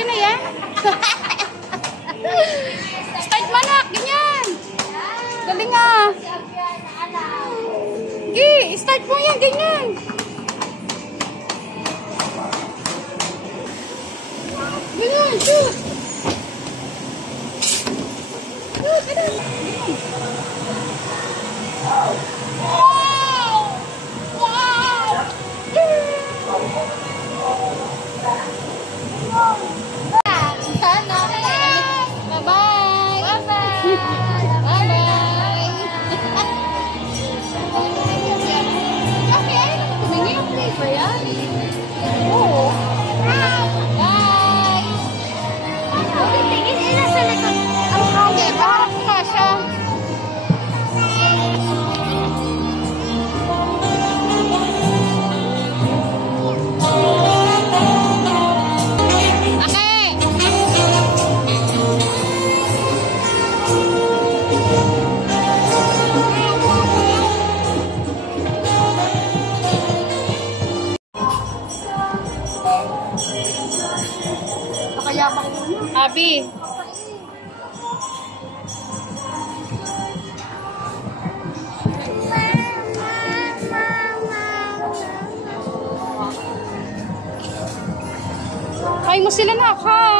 ka na yan. Start mo na, ganyan. Galing ah. Gi, start mo yan, ganyan. Ganyan, shoot. Shoot, ganyan. Wow! Wow! Bye-bye! Bye-bye! Bye-bye! Okay, tumingin ba yan? Oo. Bye! Tingin nila sa likod. Ang kaya, parang kasha. Abi. Kain mo sila na, Kai.